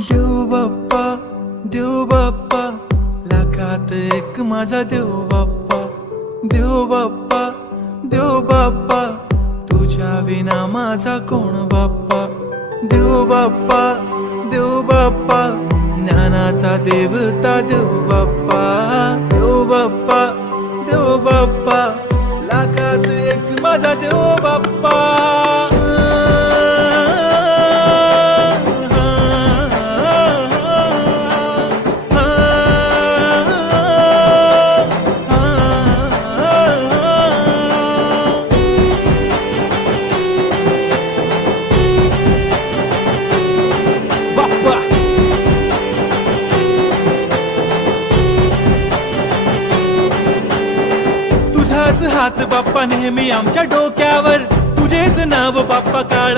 देव बाप्पा, देव बाप्पा, लाखात एक माझा देव बाप्पा. देव बाप्पा, देव बाप्पा, तुझ्या विना माझा कोण बाप्पा. देव बाप्पा, देव बाप्पा, ज्ञानाचा देवता देव बाप्पा. देव बाप्पा, देव बाप्पा, लाखात एक माझा देव बाप्पा. तुझाच हात बाप्पा नेहमी आमच्या डोक्यावर, तुझेच नाव बाप्पा काळ